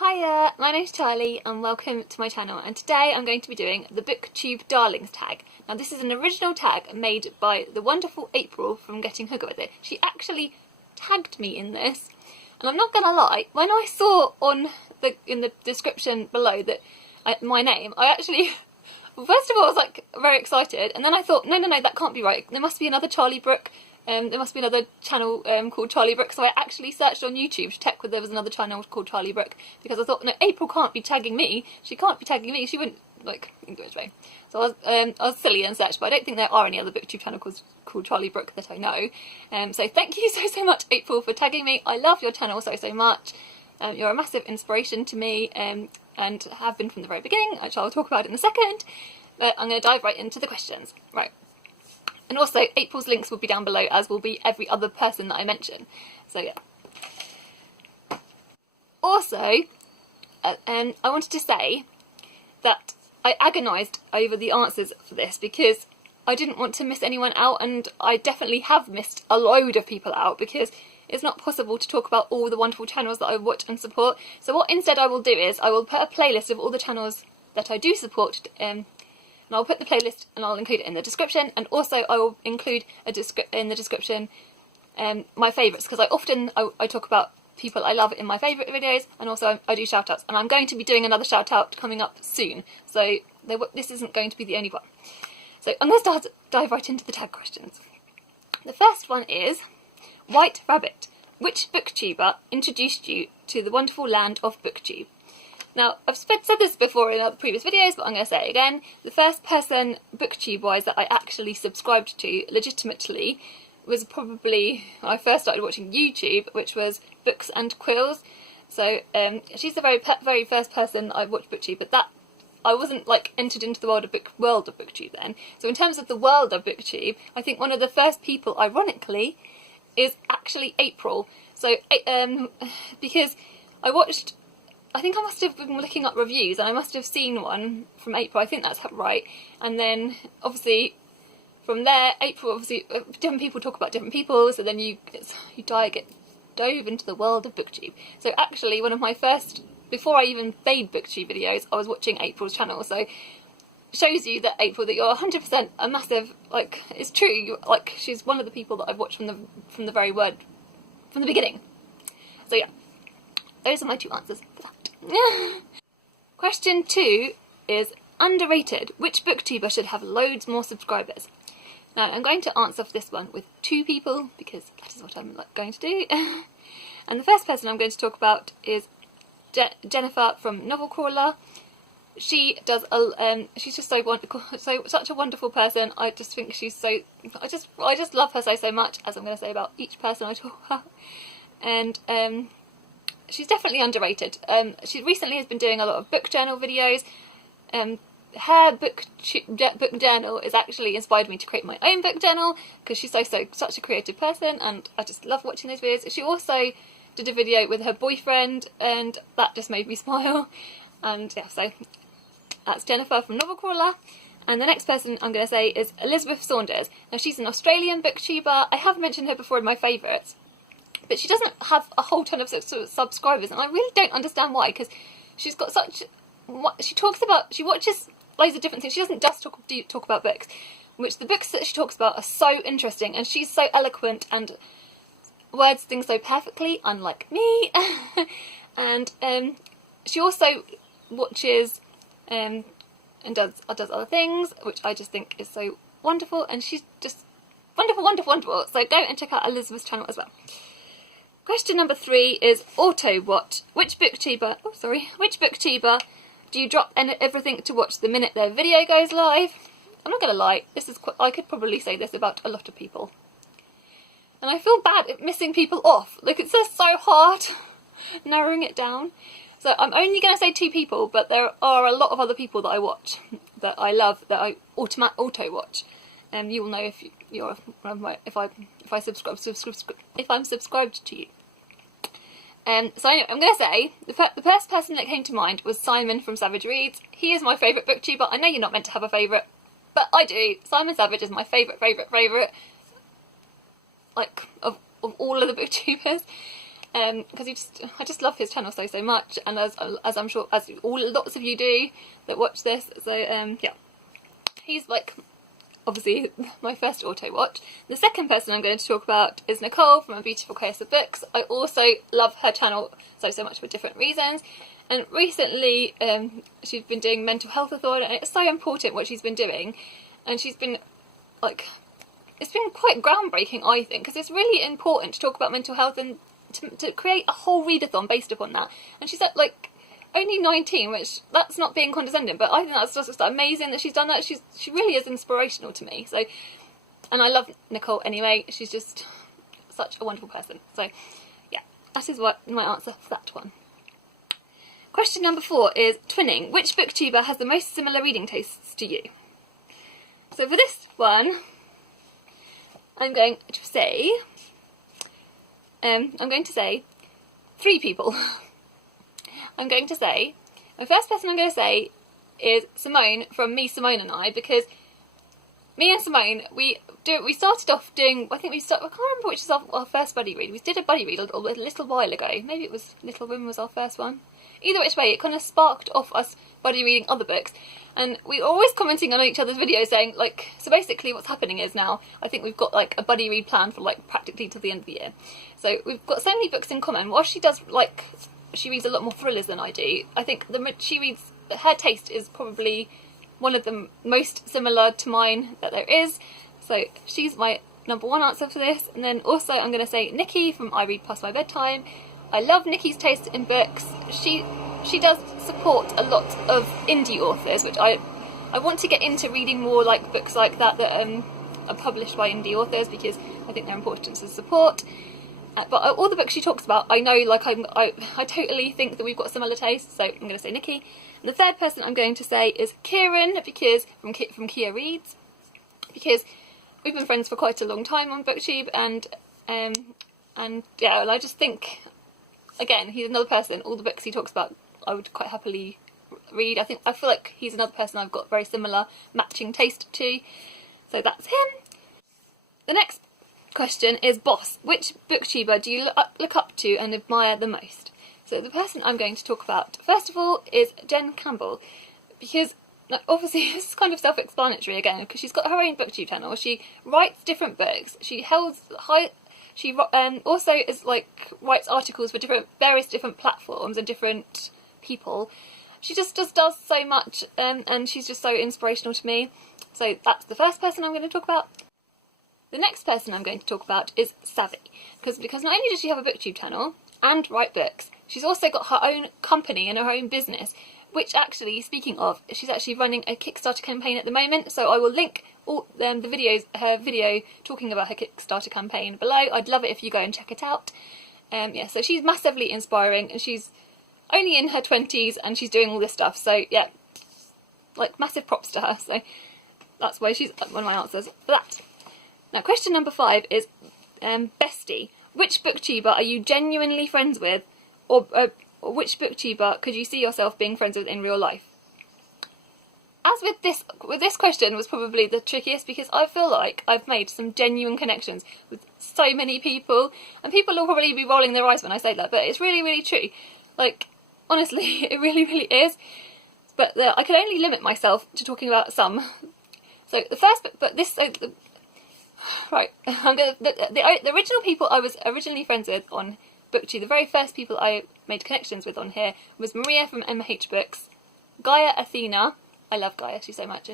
Hiya, my name's Charlie and welcome to my channel, and today I'm going to be doing the Booktube Darlings Tag. Now this is an original tag made by the wonderful April from Getting Hygge With It. She actually tagged me in this, and I'm not gonna lie, when I saw in the description below that my name, I actually, first of all I was like very excited, and then I thought no, that can't be right, there must be another Charlie Brook. There must be another channel called Charlie Brook, so I actually searched on YouTube to check whether there was another channel called Charlie Brook, because I thought, no, April can't be tagging me, she can't be tagging me, she wouldn't, like, English way. So I was silly and searched, but I don't think there are any other Booktube channels called Charlie Brook that I know. So thank you so much, April, for tagging me. I love your channel so much. You're a massive inspiration to me, and have been from the very beginning, which I'll talk about in a second, but I'm going to dive right into the questions. Right. And also, April's links will be down below, as will be every other person that I mention. So yeah. Also, I wanted to say that I agonised over the answers for this because I didn't want to miss anyone out, and I definitely have missed a load of people out because it's not possible to talk about all the wonderful channels that I watch and support. So what instead I will do is I will put a playlist of all the channels that I do support, and I'll put the playlist and I'll include it in the description, and also I will include in the description my favourites, because I talk about people I love in my favourite videos, and also I do shout outs, and I'm going to be doing another shout out coming up soon, so this isn't going to be the only one. So I'm going to dive right into the tag questions. The first one is, White Rabbit, which booktuber introduced you to the wonderful land of Booktube? Now, I've said this before in other previous videos, but I'm going to say it again. The first person, Booktube-wise, that I actually subscribed to legitimately was probably when I first started watching YouTube, which was Books and Quills. So she's the very first person I watched Booktube, but that I wasn't like entered into the world of Booktube then. So in terms of the world of Booktube, I think one of the first people, ironically, is actually April. So because I think I must have been looking up reviews and I must have seen one from April, I think that's right, and then obviously from there, April, obviously different people talk about different people, so then you get dove into the world of Booktube. So actually one of my first, before I even made Booktube videos, I was watching April's channel, so shows you that April, that you're 100% a massive, like, it's true, like, she's one of the people that I've watched from the beginning. So yeah, those are my two answers for that. Question 2 is, underrated, which booktuber should have loads more subscribers? Now I'm going to answer for this one with 2 people because that is what I'm going to do. And the first person I'm going to talk about is Jennifer from Novel Crawler. She does she's just such a wonderful person. I just think she's so, I just love her so much, as I'm going to say about each person I talk about. And she's definitely underrated. She recently has been doing a lot of book journal videos. Her book journal has actually inspired me to create my own book journal, because she's such a creative person, and I just love watching those videos. She also did a video with her boyfriend, and that just made me smile. And yeah, so that's Jennifer from Novel Crawler. And the next person I'm going to say is Elizabeth Saunders. Now she's an Australian booktuber. I have mentioned her before in my favourites, but she doesn't have a whole ton of subscribers, and I really don't understand why, because she's got she watches loads of different things. She doesn't just talk about books, which the books that she talks about are so interesting, and she's so eloquent and words things so perfectly, unlike me. And she also watches and does other things, which I just think is so wonderful, and she's just wonderful. So go and check out Elizabeth's channel as well. Question number 3 is Autowatch. Which booktuber do you drop everything to watch the minute their video goes live? I'm not going to lie, I could probably say this about a lot of people. And I feel bad at missing people off. Like, it's just so hard narrowing it down. So I'm only going to say 2 people, but there are a lot of other people that I watch, that I love, that I auto-watch. And you will know if I'm subscribed to you. So anyway, I'm going to say, the first person that came to mind was Simon from Savage Reads. He is my favourite booktuber. I know you're not meant to have a favourite, but I do. Simon Savage is my favourite, like, of all of the booktubers. because I just love his channel so much, and as I'm sure as lots of you do that watch this. So yeah, he's like obviously my first Autowatch. The second person I'm going to talk about is Nicole from A Beautiful Chaos of Books. I also love her channel so much for different reasons. And recently she's been doing mental health athon, and it's so important what she's been doing. And she's been like, it's been quite groundbreaking, I think, because it's really important to talk about mental health and to create a whole readathon based upon that. And she's at like only 19, which that's not being condescending, but I think that's just amazing that she's done that. She really is inspirational to me. So, and I love Nicole anyway. She's just such a wonderful person. So yeah, that is what my answer for that one. Question number 4 is twinning. Which booktuber has the most similar reading tastes to you? So for this one, I'm going to say 3 people. I'm going to say, the first person I'm going to say is Simone from Me, Simone and I, because me and Simone, we started off doing, I can't remember which is our first buddy read. We did a buddy read a little while ago. Maybe it was Little Women was our first one. Either which way, it kind of sparked off us buddy reading other books. And we were always commenting on each other's videos saying, like, so basically what's happening is now, I think we've got, like, a buddy read plan for, like, practically till the end of the year. So we've got so many books in common. While she does, like, she reads a lot more thrillers than I do, I think her taste is probably one of the most similar to mine that there is. So she's my number 1 answer for this. And then also I'm going to say Nikki from I Read Past My Bedtime. I love Nikki's taste in books. She does support a lot of indie authors, which I want to get into reading more like books like that are published by indie authors, because I think they're important to support. But all the books she talks about, I know, like I totally think that we've got similar tastes. So I'm going to say Nikki. And the third person I'm going to say is Kieran, because from Kia Reads, because we've been friends for quite a long time on Booktube, and yeah, and I just think, again, he's another person. All the books he talks about, I would quite happily read. I feel like he's another person I've got very similar matching taste to. So that's him. The next question is Boss. Which booktuber do you look up to and admire the most? So the person I'm going to talk about first of all is Jen Campbell, because obviously it's kind of self-explanatory again, because she's got her own Booktube channel. She writes different books. She also is like writes articles for various different platforms and different people. She just does so much, and she's just so inspirational to me. So that's the first person I'm going to talk about. The next person I'm going to talk about is Saavik, because not only does she have a Booktube channel and write books, she's also got her own company and her own business, which actually, speaking of, she's actually running a Kickstarter campaign at the moment. So I will link all her video talking about her Kickstarter campaign below. I'd love it if you go and check it out. Yeah, so she's massively inspiring, and she's only in her 20s and she's doing all this stuff. So yeah, like massive props to her. So that's why she's one of my answers for that. Now, question number 5 is Bestie. Which booktuber are you genuinely friends with, or which booktuber could you see yourself being friends with in real life? As with this question was probably the trickiest, because I feel like I've made some genuine connections with so many people, and people will probably be rolling their eyes when I say that, but it's really, really true. Like, honestly, it really, really is. But I can only limit myself to talking about some. So the first, right, the original people I was originally friends with on Booktube, the very first people I made connections with on here was Maria from MH Books, Gaia Athena, I love Gaia, she's so much,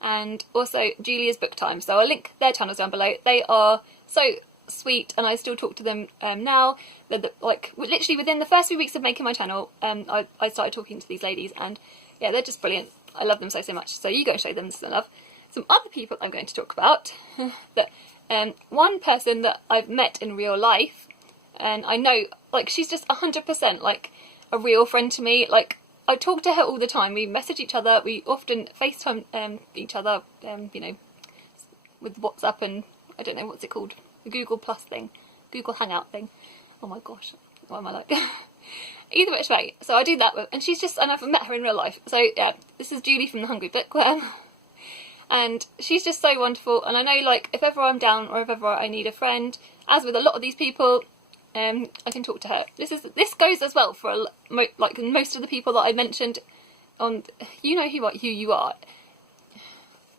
and also Julia's Book Time. So I'll link their channels down below. They are so sweet, and I still talk to them now. Like literally within the first few weeks of making my channel, I started talking to these ladies, and yeah, they're just brilliant. I love them so much. So you go and show them some love. Some other people I'm going to talk about, that one person that I've met in real life, and I know, like, she's just 100% like a real friend to me. Like, I talk to her all the time. We message each other. We often FaceTime each other, you know, with WhatsApp and I don't know what's it called, the Google Plus thing, Google Hangout thing. Oh my gosh, what am I like? Either which way. So I do that with, and I've met her in real life. So yeah, this is Julie from The Hungry Bookworm. And she's just so wonderful, and I know, like, if ever I'm down or if ever I need a friend, as with a lot of these people, I can talk to her. This goes as well for like most of the people that I mentioned on, you know who you are.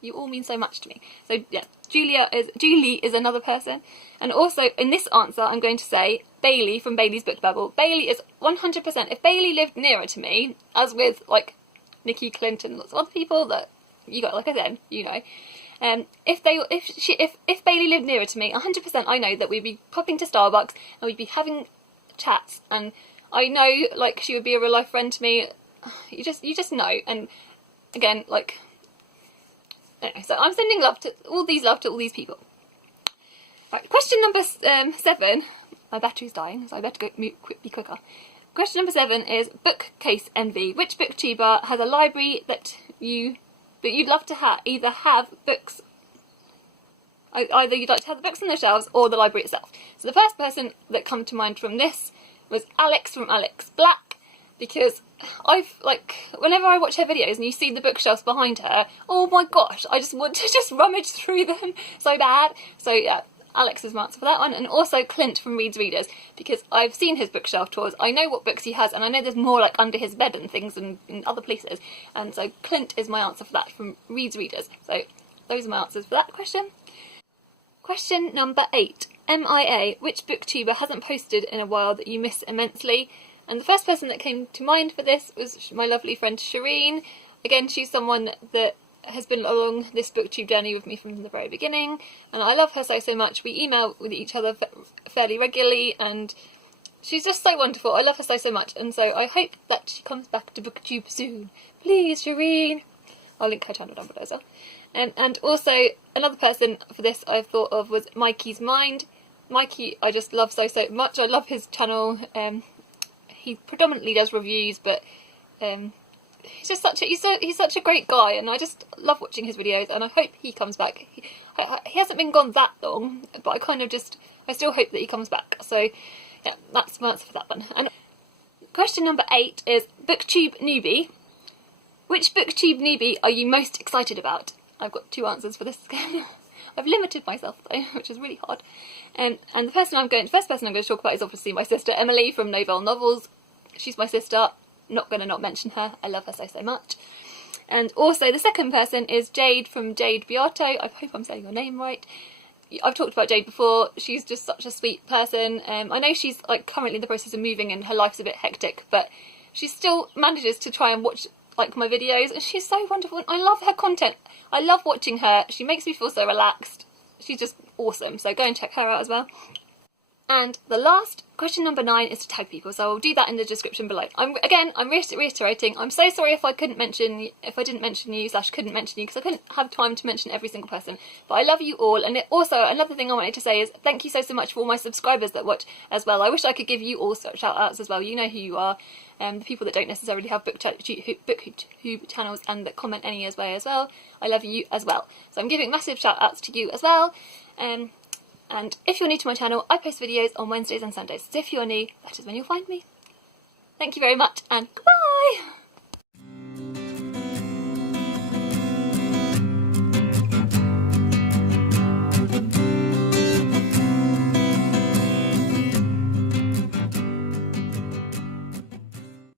You all mean so much to me. So yeah, Julie is another person. And also in this answer, I'm going to say Bailey from Bailey's Book Bubble. Bailey is 100%. If Bailey lived nearer to me, as with like Nikki, Clinton, lots of other people that you got, like I said, you know. If Bailey lived nearer to me, 100% I know that we'd be popping to Starbucks and we'd be having chats. And I know like she would be a real life friend to me. You just know. And again, like. Anyway, so I'm sending love to all these people. Right, question number 7. My battery's dying, so I better go be quicker. Question number 7 is Bookcase envy. Which booktuber has a library that you'd love to either have books? Either you'd like to have the books on the shelves or the library itself. So the first person that come to mind from this was Alex from Alex Black, because whenever I watch her videos and you see the bookshelves behind her, oh my gosh, I just want to just rummage through them so bad. So yeah, Alex is my answer for that one. And also Clint from Reads Readers, because I've seen his bookshelf tours, I know what books he has, and I know there's more like under his bed and things and in other places. And so Clint is my answer for that from Reads Readers. So those are my answers for that question. Question number 8. MIA. Which booktuber hasn't posted in a while that you miss immensely? And the first person that came to mind for this was my lovely friend Shireen. Again, she's someone that has been along this booktube journey with me from the very beginning, and I love her so much. We email with each other fairly regularly, and she's just so wonderful. I love her so much, and so I hope that she comes back to booktube soon. Please, Shireen. I'll link her channel down below as well. And also another person for this I thought of was Mikey's Mind. Mikey, I just love so much. I love his channel. He predominantly does reviews, but he's just he's such a great guy, and I just love watching his videos, and I hope he comes back. He hasn't been gone that long, but I still hope that he comes back. So yeah, that's my answer for that one. And question number 8 is Booktube newbie. Which Booktube newbie are you most excited about? I've got 2 answers for this. I've limited myself though, which is really hard. And the first person I'm going to talk about is obviously my sister Emily from Novelle Novels. She's my sister. Not going to not mention her. I love her so much. And also the second person is Jade from Jade Beato. I hope I'm saying your name right. I've talked about Jade before. She's just such a sweet person. I know she's like currently in the process of moving and her life's a bit hectic, but she still manages to try and watch like my videos, and she's so wonderful, and I love her content. I love watching her. She makes me feel so relaxed. She's just awesome, so go and check her out as well. And the last, question number 9, is to tag people, so I'll do that in the description below. I'm reiterating, I'm so sorry if I didn't mention you, couldn't mention you, because I couldn't have time to mention every single person. But I love you all, and also another thing I wanted to say is thank you so much for all my subscribers that watch as well. I wish I could give you all shout outs as well. You know who you are. The people that don't necessarily have booktube channels and that comment any way as well. I love you as well. So I'm giving massive shout outs to you as well. And if you're new to my channel, I post videos on Wednesdays and Sundays. So if you're new, that is when you'll find me. Thank you very much, and goodbye!